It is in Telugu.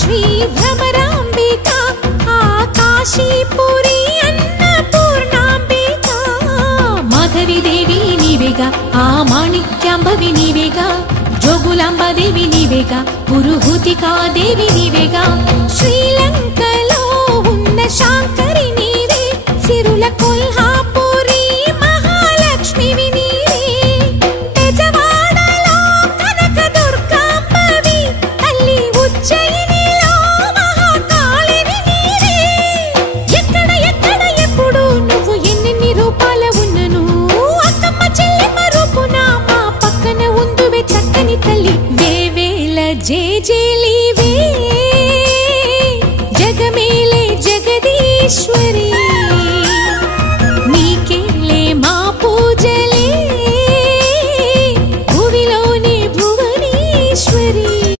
శ్రీ భ్రమరాంబిక కాశీపురి అన్నపూర్ణాంబిక మాధవి దేవి నీవేగా ఆ మాణిక్యాంబవి నీవేగా జోగులాంబ దేవి నీవేగా పురుహూతికా దేవి నీవేగా శ్రీలంకలో ఉన్న శాంకరి నీవే సిరుల కొల్హాపురి మహాలక్ష్మివి నీవే బెజవాడలో కనక దుర్గాంబవి తల్లి ఉజ్జయినిలో మహాకాళివి నీవే ఎక్కడ ఎక్కడ ఎప్పుడు నువ్వు ఎన్నెన్ని రూపాల ఉన్నను అక్కమ్మ చెల్లెమ్మ రూపున మా పక్కన ఉందువే చక్కని తల్లి వేవేల జేజేలివే జగమేలే జగదీశ్వరి